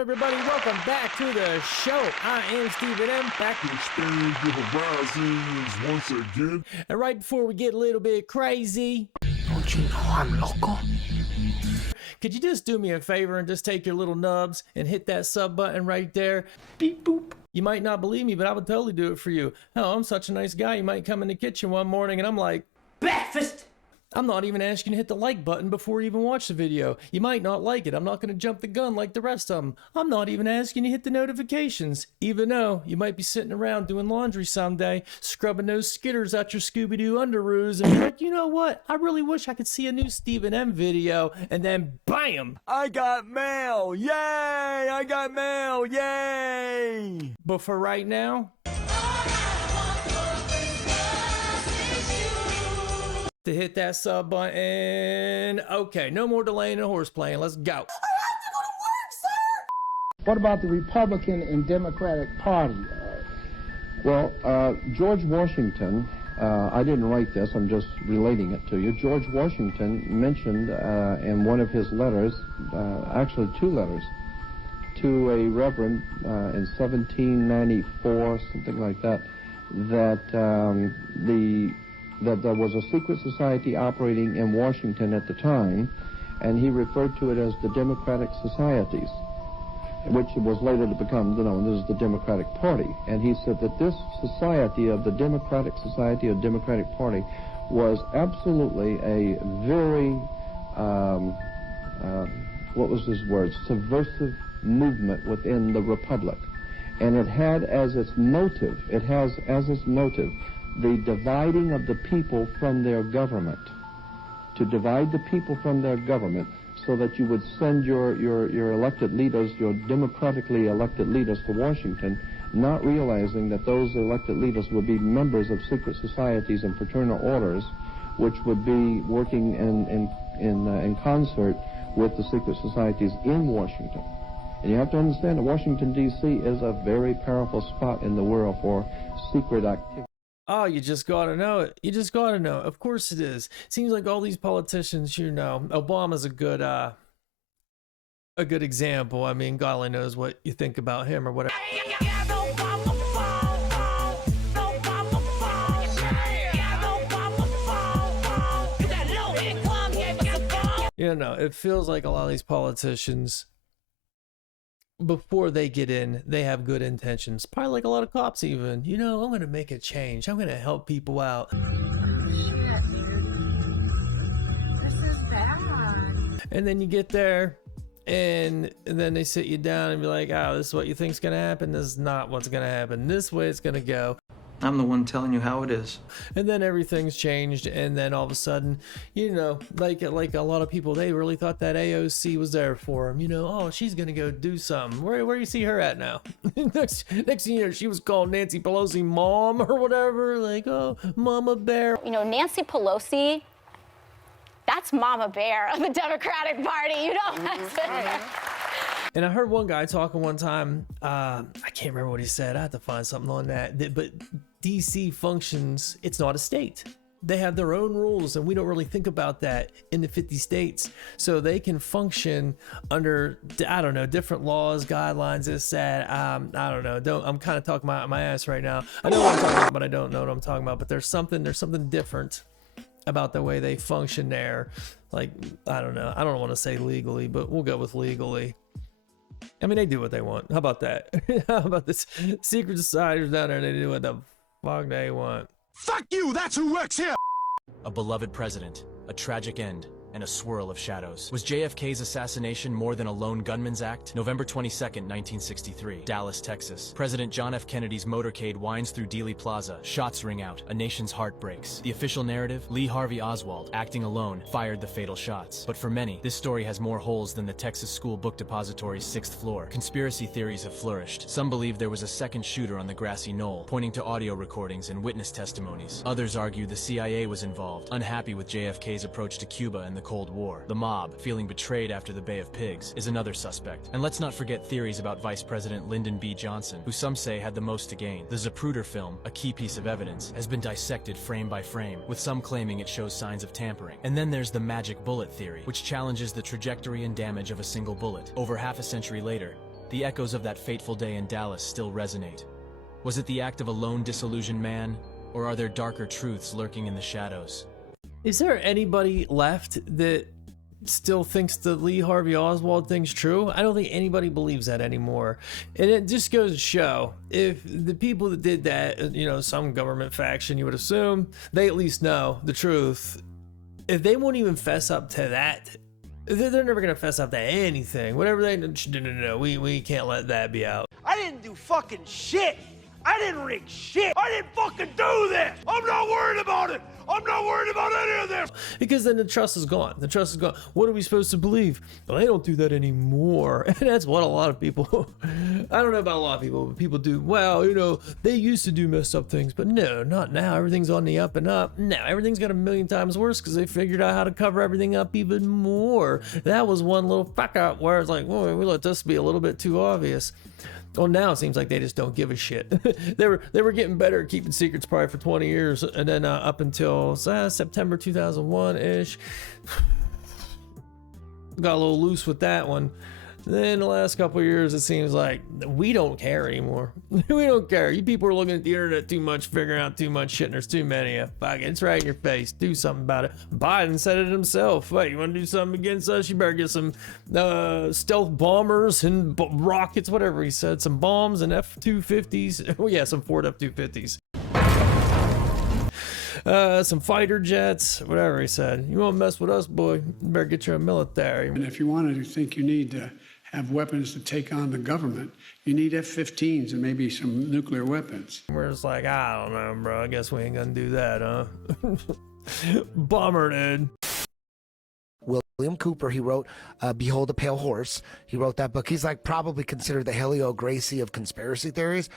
everybody? Welcome back to the show. I am Stephen M. Back to expand your horizons once again. And right before we get a little bit crazy, don't you know I'm local? Could you just do me a favor and just take your little nubs and hit that sub button right there? Beep boop. You might not believe me, but I would totally do it for you. Hell, I'm such a nice guy. You might come in the kitchen one morning and I'm like, breakfast! I'm not even asking you to hit the like button before you even watch the video. You might not like it. I'm not going to jump the gun like the rest of them. I'm not even asking you to hit the notifications. Even though you might be sitting around doing laundry someday, scrubbing those skitters out your Scooby-Doo underoos, and you're like, you know what? I really wish I could see a new Stephen M video. And then, bam! I got mail! Yay! I got mail! Yay! But for right now, to hit that sub button. Okay, no more delaying and horse playing. Let's go. I have to go to work, sir! What about the Republican and Democratic Party? George Washington, I didn't write this, I'm just relating it to you. George Washington mentioned in one of his letters, actually two letters, to a reverend in 1794, something like that, that there was a secret society operating in Washington at the time, and he referred to it as the Democratic Societies, which was later to become known as the Democratic Party. And he said that this society of the Democratic Society or Democratic Party was absolutely a very, what was his word, subversive movement within the Republic. And it had as its motive, the dividing of the people from their government. To divide the people from their government so that you would send your elected leaders, your democratically elected leaders to Washington, not realizing that those elected leaders would be members of secret societies and fraternal orders, which would be working in concert with the secret societies in Washington. And you have to understand that Washington, D.C. is a very powerful spot in the world for secret activity. Oh, you just gotta know it. You just gotta know. Of course it is. Seems like all these politicians, you know, Obama's a good example. I mean, God only knows what you think about him or whatever. You know, it feels like a lot of these politicians, before they get in, they have good intentions. Probably like a lot of cops even. You know, I'm going to make a change. I'm going to help people out. This is bad. And then you get there, and then they sit you down and be like, oh, this is what you think's going to happen. This is not what's going to happen. This way it's going to go. I'm the one telling you how it is. And then everything's changed, and then all of a sudden, you know, like a lot of people, they really thought that AOC was there for them. You know, oh, she's gonna go do something. Where do you see her at now? next thing you know, she was called Nancy Pelosi mom or whatever. Like, oh, Mama Bear. You know, Nancy Pelosi, that's Mama Bear of the Democratic Party. You know that. And I heard one guy talking one time, I can't remember what he said. I have to find something on that. But DC functions, it's not a state. They have their own rules, and we don't really think about that in the 50 states. So they can function under, I don't know, different laws, guidelines, this, that. I don't know. I'm kind of talking my ass right now. I know what I'm talking about, but I don't know what I'm talking about. But there's something different about the way they function there. Like, I don't know. I don't want to say legally, but we'll go with legally. I mean, they do what they want. How about that? How about this? Secret societies down there, they do what the fuck they want. Fuck you, that's who works here! A beloved president, a tragic end, and a swirl of shadows. Was JFK's assassination more than a lone gunman's act? November 22nd, 1963, Dallas, Texas. President John F. Kennedy's motorcade winds through Dealey Plaza. Shots ring out. A nation's heart breaks. The official narrative, Lee Harvey Oswald, acting alone, fired the fatal shots. But for many, this story has more holes than the Texas School Book Depository's 6th floor. Conspiracy theories have flourished. Some believe there was a second shooter on the grassy knoll, pointing to audio recordings and witness testimonies. Others argue the CIA was involved, unhappy with JFK's approach to Cuba and the Cold War. The mob, feeling betrayed after the Bay of Pigs, is another suspect. And let's not forget theories about Vice President Lyndon B. Johnson, who some say had the most to gain. The Zapruder film, a key piece of evidence, has been dissected frame by frame, with some claiming it shows signs of tampering. And then there's the magic bullet theory, which challenges the trajectory and damage of a single bullet. Over half a century later, the echoes of that fateful day in Dallas still resonate. Was it the act of a lone disillusioned man, or are there darker truths lurking in the shadows? Is there anybody left that still thinks the Lee Harvey Oswald thing's true? I don't think anybody believes that anymore. And it just goes to show, if the people that did that, you know, some government faction, you would assume, they at least know the truth. If they won't even fess up to that, they're never going to fess up to anything. Whatever they, no, we can't let that be out. I didn't do fucking shit. I didn't rig shit. I didn't fucking do this. I'm not worried about it. I'm not worried about any of this. Because then the trust is gone. The trust is gone. What are we supposed to believe? Well, they don't do that anymore. And that's what a lot of people, I don't know about a lot of people, but people do. Well, you know, they used to do messed up things, but no, not now. Everything's on the up and up. Now everything's got a million times worse because they figured out how to cover everything up even more. That was one little fuck up where it's like, well, we let this be a little bit too obvious. Well, now it seems like they just don't give a shit. they were getting better at keeping secrets probably for 20 years, and then up until September 2001-ish, got a little loose with that one. Then the last couple of years, it seems like we don't care anymore. We don't care. You people are looking at the internet too much, figuring out too much shit, and there's too many of you. Fuck it, it's right in your face. Do something about it. Biden said it himself. Wait, you want to do something against us? You better get some stealth bombers and rockets, whatever he said. Some bombs and F-250s. Oh yeah, some Ford F-250s. Some fighter jets, whatever he said. You won't mess with us, boy. You better get your military. And if you wanted to think you need to have weapons to take on the government, you need F-15s and maybe some nuclear weapons. We're just like, I don't know, bro. I guess we ain't gonna do that, huh? Bummer, dude. William Cooper, he wrote Behold a Pale Horse. He wrote that book. He's like probably considered the Helio Gracie of conspiracy theories.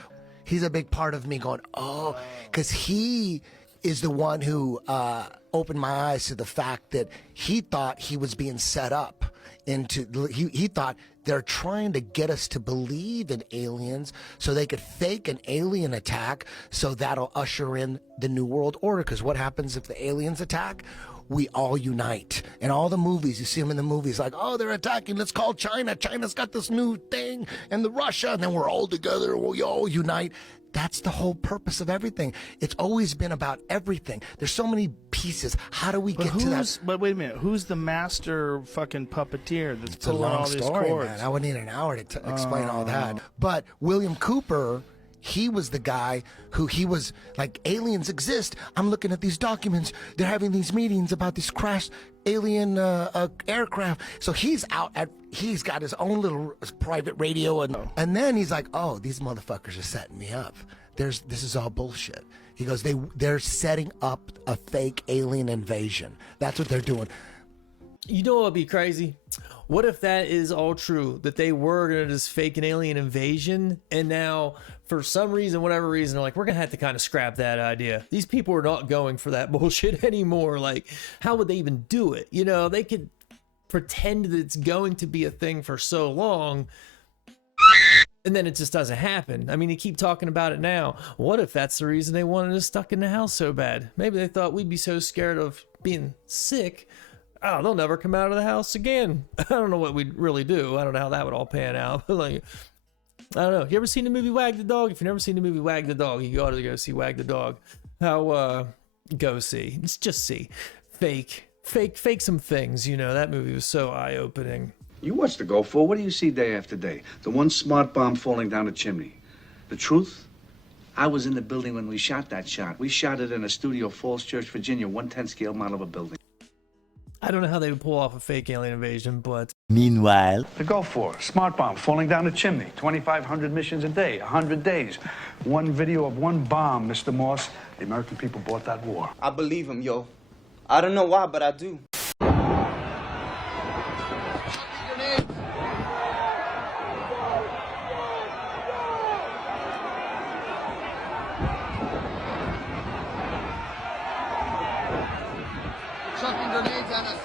He's a big part of me going, oh, because he is the one who opened my eyes to the fact that he thought he was being set up into, he thought they're trying to get us to believe in aliens so they could fake an alien attack, so that'll usher in the New World Order. Because what happens if the aliens attack? We all unite. In all the movies, you see them in the movies like, oh, they're attacking, let's call China. China's got this new thing, and the Russia, and then we're all together, we all unite. That's the whole purpose of everything. It's always been about everything. There's so many pieces. How do we get to that? But wait a minute. Who's the master fucking puppeteer that's It's a pulling long all these story, cords? man. I would need an hour to explain all that. But William Cooper, he was the guy who he was like, aliens exist. I'm looking at these documents. They're having these meetings about this crashed alien aircraft. So he's he's got his own little private radio, and then he's like, oh, these motherfuckers are setting me up. This is all bullshit. He goes, they're setting up a fake alien invasion. That's what they're doing. You know what would be crazy? What if that is all true, that they were gonna just fake an alien invasion, and now for some reason, whatever reason, they're like, we're gonna have to kind of scrap that idea. These people are not going for that bullshit anymore. Like, how would they even do it? You know, they could pretend that it's going to be a thing for so long, and then it just doesn't happen. I mean, you keep talking about it now. What if that's the reason they wanted us stuck in the house so bad? Maybe they thought we'd be so scared of being sick, oh, they'll never come out of the house again. I don't know what we'd really do. I don't know how that would all pan out. Like, I don't know. You ever seen the movie Wag the Dog? If you've never seen the movie Wag the Dog, you ought to go see Wag the Dog. Go see. Just see. Fake some things, you know. That movie was so eye-opening. You watch the Go For. What do you see day after day? The one smart bomb falling down the chimney. The truth? I was in the building when we shot that shot. We shot it in a studio, Falls Church, Virginia, 1/10 scale model of a building. I don't know how they would pull off a fake alien invasion, but... Meanwhile... The Go For. Smart bomb falling down the chimney. 2,500 missions a day, 100 days. One video of one bomb, Mr. Moss. The American people bought that war. I believe him, yo. I don't know why, but I do. Chucking grenades at us.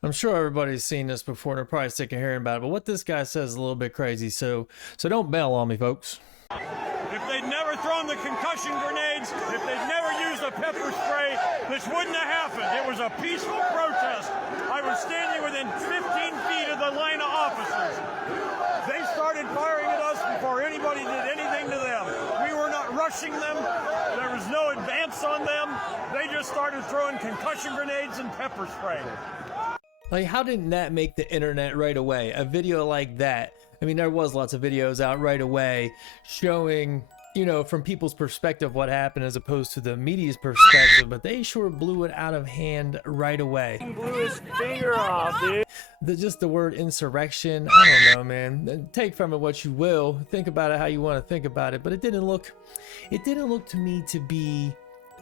I'm sure everybody's seen this before and they're probably sick of hearing about it, but what this guy says is a little bit crazy, so don't bail on me, folks. You If they'd never thrown the concussion grenades, if they'd never used the pepper spray, this wouldn't have happened. It was a peaceful protest. I was standing within 15 feet of the line of officers. They started firing at us before anybody did anything to them. We were not rushing them. There was no advance on them. They just started throwing concussion grenades and pepper spray. Like, how didn't that make the internet right away? A video like that. I mean, there was lots of videos out right away showing, you know, from people's perspective what happened as opposed to the media's perspective, but they sure blew it out of hand right away. Blew his finger off, dude. Just the word insurrection, I don't know, man. Take from it what you will. Think about it how you want to think about it, but it didn't look to me to be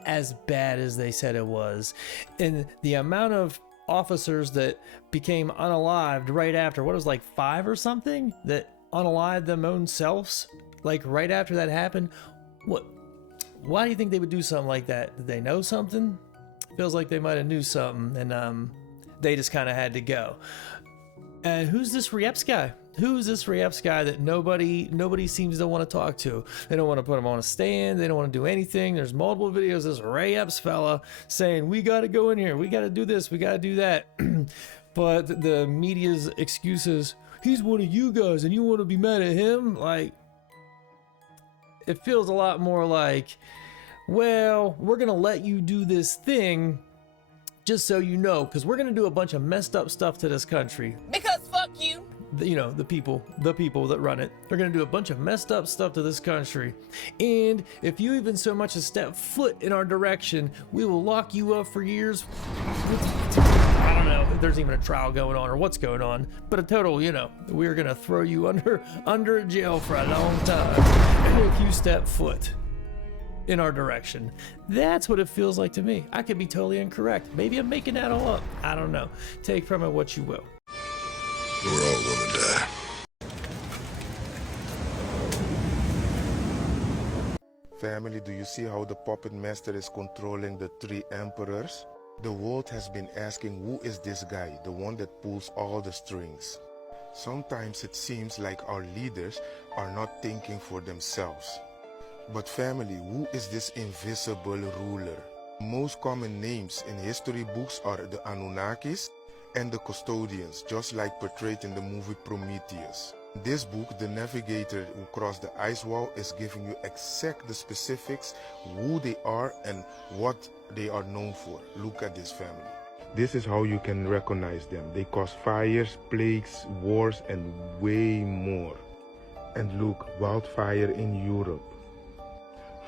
as bad as they said it was. And the amount of officers that became unalived right after, what was like 5 or something that unalived them own selves, like right after that happened. Why do you think they would do something like that? Did they know something? Feels like they might have knew something, and they just kind of had to go. And who's this Rieps guy? Who's this Rieps guy that nobody seems to want to talk to? They don't want to put him on a stand. They don't want to do anything. There's multiple videos of this Rieps fella saying, we got to go in here. We got to do this. We got to do that. But the media's excuses, he's one of you guys and you want to be mad at him? Like, it feels a lot more like, well, we're going to let you do this thing just so you know, because we're going to do a bunch of messed up stuff to this country. Because fuck you. You know, the people that run it, they're going to do a bunch of messed up stuff to this country. And if you even so much as step foot in our direction, we will lock you up for years. I don't know if there's even a trial going on or what's going on, but a total, you know, we're going to throw you under jail for a long time if you step foot in our direction. That's what it feels like to me. I could be totally incorrect. Maybe I'm making that all up. I don't know. Take from it what you will. We're all gonna die. Family, do you see how the puppet master is controlling the 3 emperors? The world has been asking, who is this guy, the one that pulls all the strings? Sometimes it seems like our leaders are not thinking for themselves. But family, who is this invisible ruler? Most common names in history books are the Anunnakis and the custodians, just like portrayed in the movie Prometheus. In this book, the navigator who crossed the ice wall is giving you exact the specifics, who they are and what they are known for. Look at this, family. This is how you can recognize them. They cause fires, plagues, wars, and way more. And look, wildfire in Europe.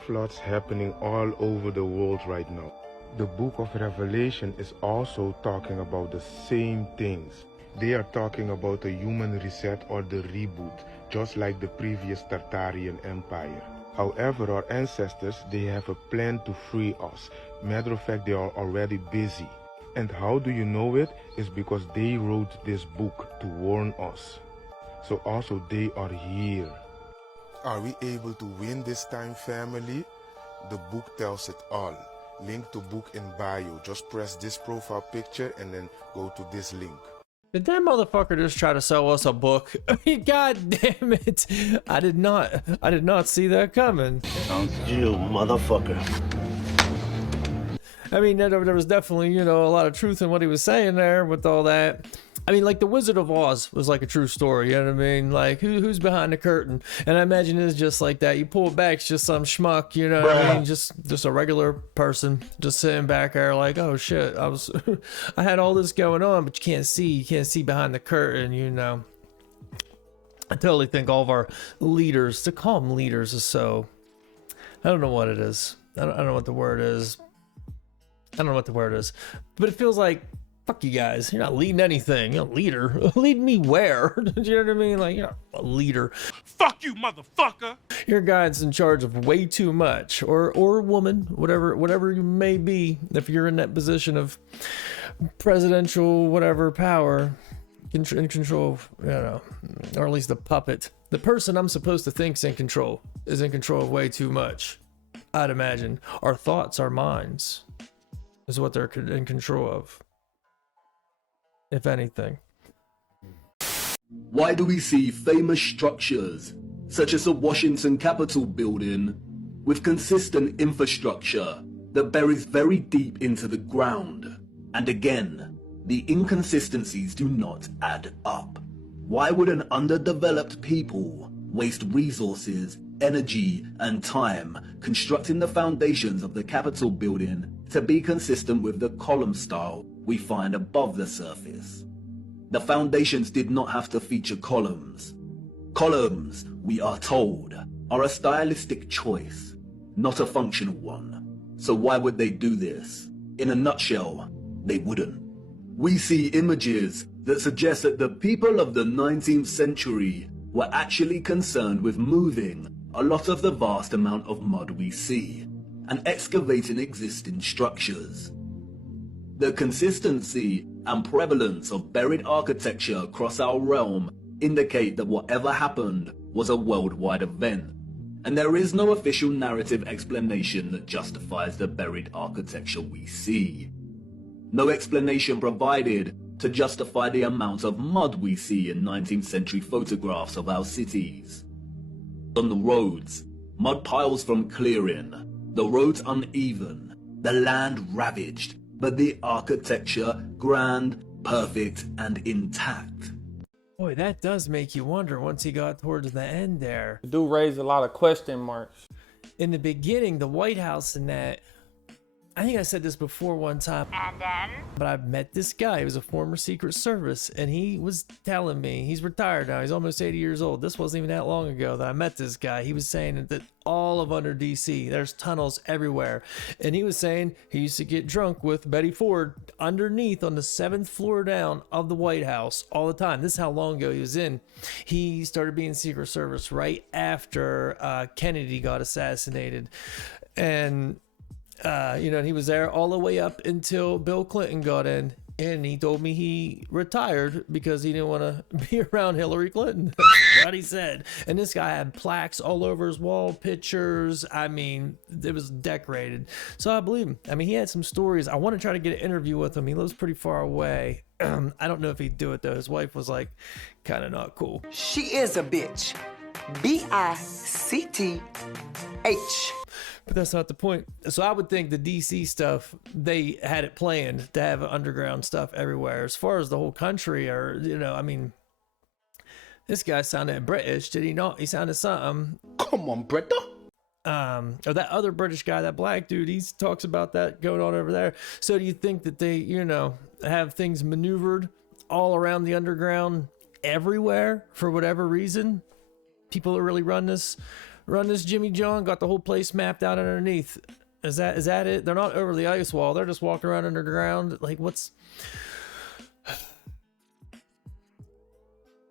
Floods happening all over the world right now. The book of Revelation is also talking about the same things. They are talking about a human reset or the reboot, just like the previous Tartarian Empire. However, our ancestors, they have a plan to free us. Matter of fact, they are already busy. And how do you know it? It's because they wrote this book to warn us. So also they are here. Are we able to win this time, family? The book tells it all. Link to book in bio. Just press this profile picture and then go to this link. Did that motherfucker just try to sell us a book? I mean, god damn it. I did not see that coming. You motherfucker. I mean, there was definitely, you know, a lot of truth in what he was saying there with all that. I mean, like the Wizard of Oz was like a true story, you know what I mean? Like, who's behind the curtain? And I imagine it's just like that. You pull it back, it's just some schmuck, you know what I mean? Just a regular person just sitting back there like, oh shit, I had all this going on, but you can't see behind the curtain, you know? I totally think all of our leaders, to call them leaders is so, I don't know what it is. I don't know what the word is. But it feels like, fuck you guys, you're not leading anything. You're a leader. Lead me where? Do you know what I mean? Like, you're not a leader. Fuck you, motherfucker. Your guy's in charge of way too much, or woman, whatever you may be. If you're in that position of presidential whatever power, in control of, you know, or at least the puppet, the person I'm supposed to think's in control is in control of way too much. I'd imagine our thoughts, our minds, is what they're in control of, if anything. Why do we see famous structures such as the Washington Capitol building, with consistent infrastructure that buries very deep into the ground. And again, the inconsistencies do not add up. Why would an underdeveloped people waste resources, energy, and time constructing the foundations of the Capitol building to be consistent with the column style we find above the surface? The foundations did not have to feature columns. Columns, we are told, are a stylistic choice, not a functional one. So why would they do this? In a nutshell, they wouldn't. We see images that suggest that the people of the 19th century were actually concerned with moving a lot of the vast amount of mud we see and excavating existing structures. The consistency and prevalence of buried architecture across our realm indicate that whatever happened was a worldwide event, and there is no official narrative explanation that justifies the buried architecture we see. No explanation provided to justify the amount of mud we see in 19th century photographs of our cities. On the roads, mud piles from clearing, the roads uneven, the land ravaged, but the architecture grand, perfect, and intact. Boy, that does make you wonder once he got towards the end there. Do raise a lot of question marks. In the beginning, the White House and that, I think I said this before one time, And then? but I met this guy. He was a former Secret Service, and he was telling me, he's retired now, he's almost 80 years old. This wasn't even that long ago that I met this guy. He was saying that all of under DC, there's tunnels everywhere. And he was saying he used to get drunk with Betty Ford underneath on the 7th floor down of the White House all the time. This is how long ago he was in. He started being Secret Service right after Kennedy got assassinated. And and he was there all the way up until Bill Clinton got in, and he told me he retired because he didn't want to be around Hillary Clinton. That's what he said. And this guy had plaques all over his wall, pictures. I mean, it was decorated. So I believe him. I mean, he had some stories. I want to try to get an interview with him. He lives pretty far away. I don't know if he'd do it, though. His wife was like, kind of not cool. She is a bitch. B-I-C-T-H. But that's not the point. So I would think the DC stuff, they had it planned to have underground stuff everywhere. As far as the whole country, or, I mean, this guy sounded British, did he not? He sounded something. Come on, Bretta. Or that other British guy, that black dude, he talks about that going on over there. So do you think that they, have things maneuvered all around the underground everywhere for whatever reason? People that really run this Jimmy John got the whole place mapped out underneath. Is that it? They're not over the ice wall. They're just walking around underground. Like, what's...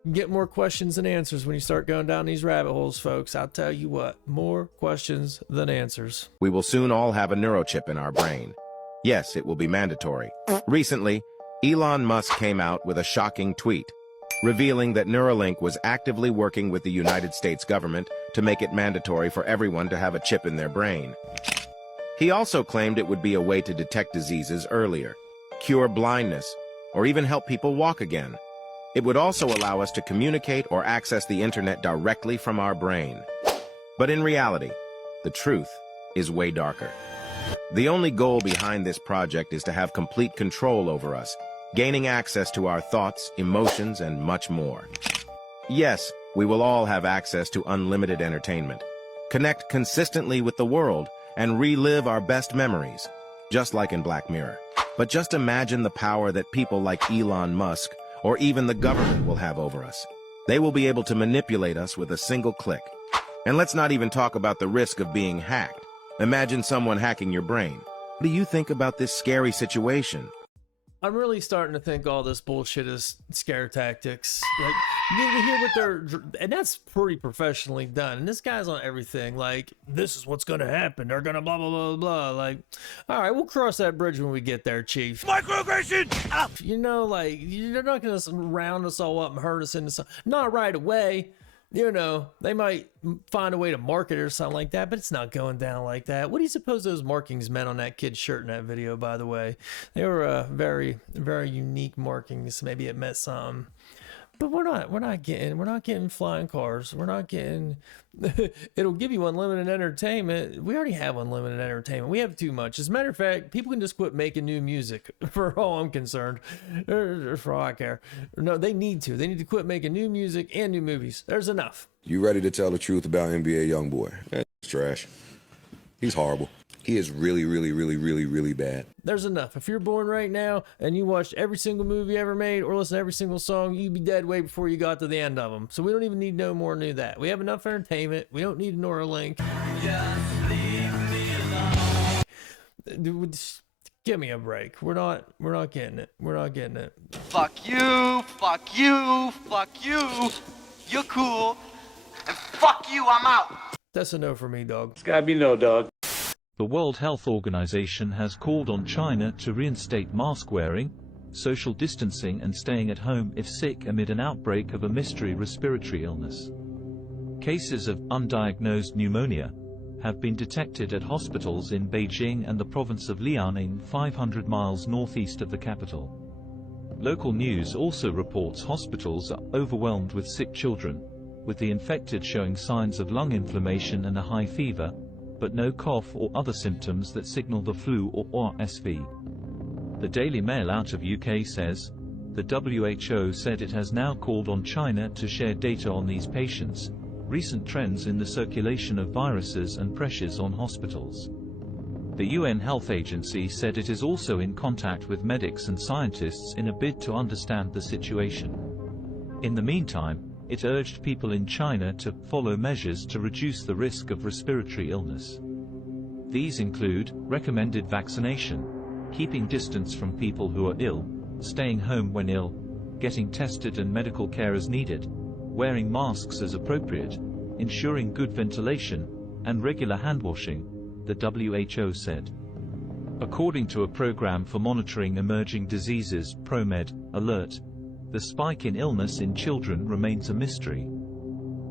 Get more questions than answers when you start going down these rabbit holes, folks. I'll tell you what, more questions than answers. We will soon all have a neurochip in our brain. Yes, it will be mandatory. Recently, Elon Musk came out with a shocking tweet, revealing that Neuralink was actively working with the United States government to make it mandatory for everyone to have a chip in their brain. He also claimed it would be a way to detect diseases earlier, cure blindness, or even help people walk again. It would also allow us to communicate or access the internet directly from our brain. But in reality, the truth is way darker. The only goal behind this project is to have complete control over us, gaining access to our thoughts, emotions, and much more. Yes, we will all have access to unlimited entertainment, connect consistently with the world, and relive our best memories, just like in Black Mirror. But just imagine the power that people like Elon Musk or even the government will have over us. They will be able to manipulate us with a single click. And let's not even talk about the risk of being hacked. Imagine someone hacking your brain. What do you think about this scary situation? I'm really starting to think all this bullshit is scare tactics. Like, you hear what they're, and that's pretty professionally done. And this guy's on everything. Like, this is what's going to happen. They're going to blah, blah, blah, blah. Like, all right, we'll cross that bridge when we get there, Chief. Microaggression! Like, you're not going to round us all up and hurt us into something. Not right away. They might find a way to market it or something like that, but it's not going down like that. What do you suppose those markings meant on that kid's shirt in that video, by the way? They were very, very unique markings. Maybe it meant something. But we're not getting flying cars. We're not getting, it'll give you unlimited entertainment. We already have unlimited entertainment. We have too much. As a matter of fact, people can just quit making new music for all I'm concerned, or for all I care. No, they need to. They need to quit making new music and new movies. There's enough. You ready to tell the truth about NBA Youngboy? That's trash. He's horrible. He is really, really, really, really, really bad. There's enough. If you're born right now and you watched every single movie ever made or listened to every single song, you'd be dead way before you got to the end of them. So we don't even need no more new that. We have enough entertainment. We don't need a Neuralink. Give me a break. We're not getting it. We're not getting it. Fuck you, fuck you, fuck you. You're cool. And fuck you, I'm out. That's a no for me, dog. It's gotta be no, dog. The World Health Organization has called on China to reinstate mask wearing, social distancing and staying at home if sick amid an outbreak of a mystery respiratory illness. Cases of undiagnosed pneumonia have been detected at hospitals in Beijing and the province of Liaoning, 500 miles northeast of the capital. Local news also reports hospitals are overwhelmed with sick children, with the infected showing signs of lung inflammation and a high fever, but no cough or other symptoms that signal the flu or RSV. The Daily Mail out of UK says, the WHO said it has now called on China to share data on these patients, recent trends in the circulation of viruses and pressures on hospitals. The UN Health Agency said it is also in contact with medics and scientists in a bid to understand the situation. In the meantime, it urged people in China to follow measures to reduce the risk of respiratory illness. These include recommended vaccination, keeping distance from people who are ill, staying home when ill, getting tested and medical care as needed, wearing masks as appropriate, ensuring good ventilation, and regular hand washing, the WHO said. According to a program for monitoring emerging diseases, ProMed Alert, the spike in illness in children remains a mystery.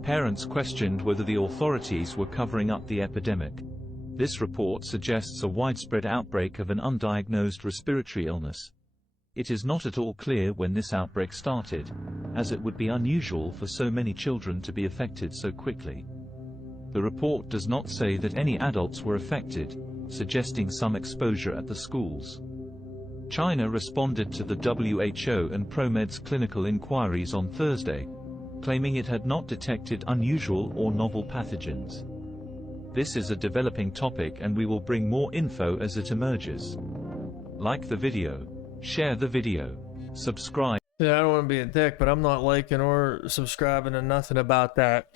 Parents questioned whether the authorities were covering up the epidemic. This report suggests a widespread outbreak of an undiagnosed respiratory illness. It is not at all clear when this outbreak started, as it would be unusual for so many children to be affected so quickly. The report does not say that any adults were affected, suggesting some exposure at the schools. China responded to the WHO and ProMed's clinical inquiries on Thursday, claiming it had not detected unusual or novel pathogens. This is a developing topic and we will bring more info as it emerges. Like the video, share the video, subscribe. Yeah, I don't want to be a dick, but I'm not liking or subscribing to nothing about that.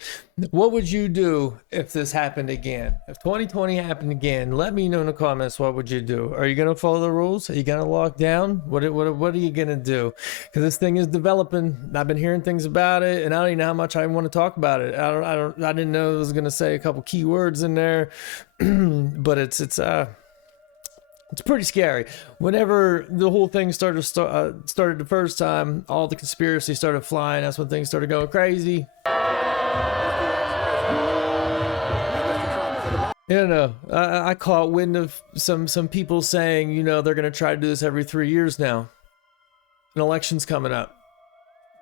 What would you do if this happened again? If 2020 happened again, let me know in the comments. What would you do? Are you going to follow the rules? Are you going to lock down? What are you going to do? Because this thing is developing. I've been hearing things about it, and I don't even know how much I want to talk about it. I didn't know I was going to say a couple key words in there, but it's pretty scary. Whenever the whole thing started the first time, all the conspiracy started flying. That's when things started going crazy. You know, I caught wind of some people saying, you know, they're going to try to do this every 3 years now. An election's coming up.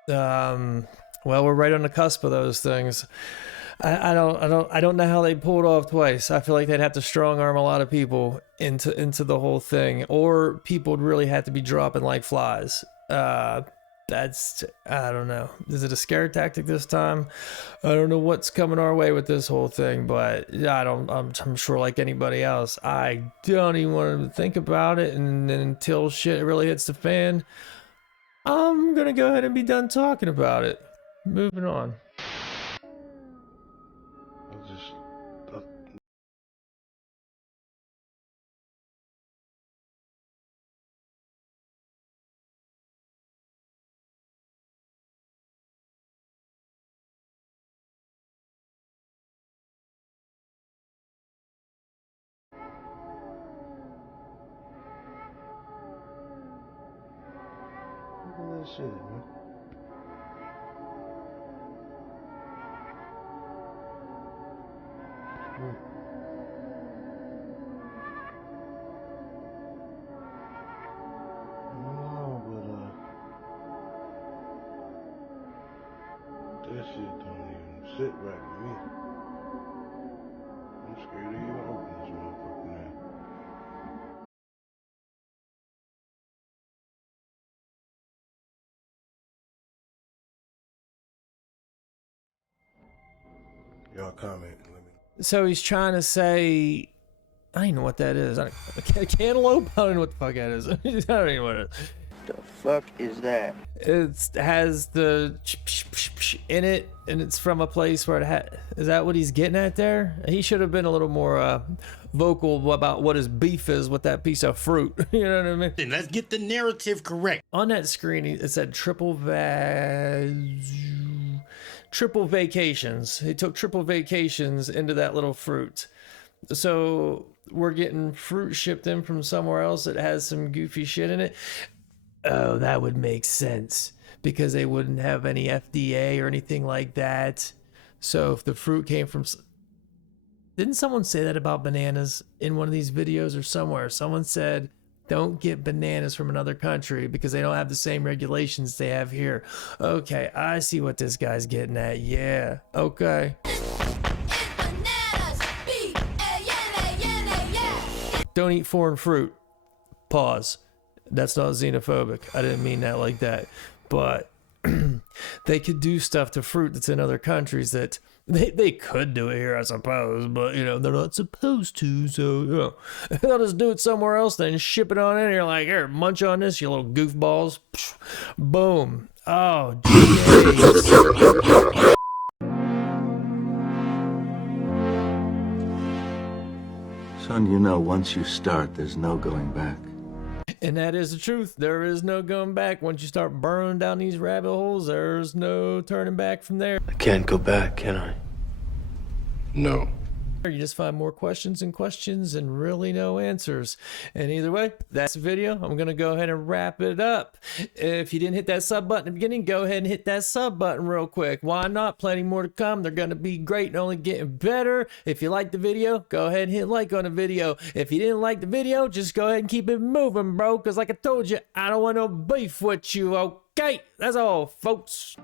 Well, we're right on the cusp of those things. I don't know how they pulled off twice. I feel like they'd have to strong arm a lot of people into the whole thing, or people would really have to be dropping like flies. I don't know. Is it a scare tactic this time? I don't know what's coming our way with this whole thing, but I'm sure like anybody else, I don't even want to think about it. And then until shit really hits the fan, I'm gonna go ahead and be done talking about it. Moving on. Look at that shit, man. No, but shit don't even sit right with me. I'm scared to even open this motherfucker now. Y'all comment. So he's trying to say, I don't even know what that is. Cantaloupe? I don't know what the fuck that is. I don't even know what it is. The fuck is that? It has the in it, and it's from a place where is that what he's getting at there? He should have been a little more vocal about what his beef is with that piece of fruit. You know what I mean? Then let's get the narrative correct. On that screen, it said triple vacations. He took triple vacations into that little fruit. So we're getting fruit shipped in from somewhere else that has some goofy shit in it. Oh, that would make sense because they wouldn't have any FDA or anything like that. So if the fruit came from... Didn't someone say that about bananas in one of these videos or somewhere? Someone said, don't get bananas from another country because they don't have the same regulations they have here. Okay, I see what this guy's getting at. Yeah, okay. Don't eat foreign fruit. Pause. That's not xenophobic. I didn't mean that like that. But they could do stuff to fruit that's in other countries that they could do it here, I suppose. But, you know, they're not supposed to. So, you know, they'll just do it somewhere else, then ship it on in. You're like, here, munch on this, you little goofballs. Boom. Oh, jeez. Son, you know, once you start, there's no going back. And that is the truth. There is no going back. Once you start burrowing down these rabbit holes, there's no turning back from there. I can't go back, can I? No. You just find more questions and really no answers. And either way, that's the video. I'm going to go ahead and wrap it up. If you didn't hit that sub button at the beginning, go ahead and hit that sub button real quick. Why not? Plenty more to come. They're going to be great and only getting better. If you like the video, go ahead and hit like on the video. If you didn't like the video, just go ahead and keep it moving, bro. Because like I told you, I don't want no beef with you, okay? That's all, folks.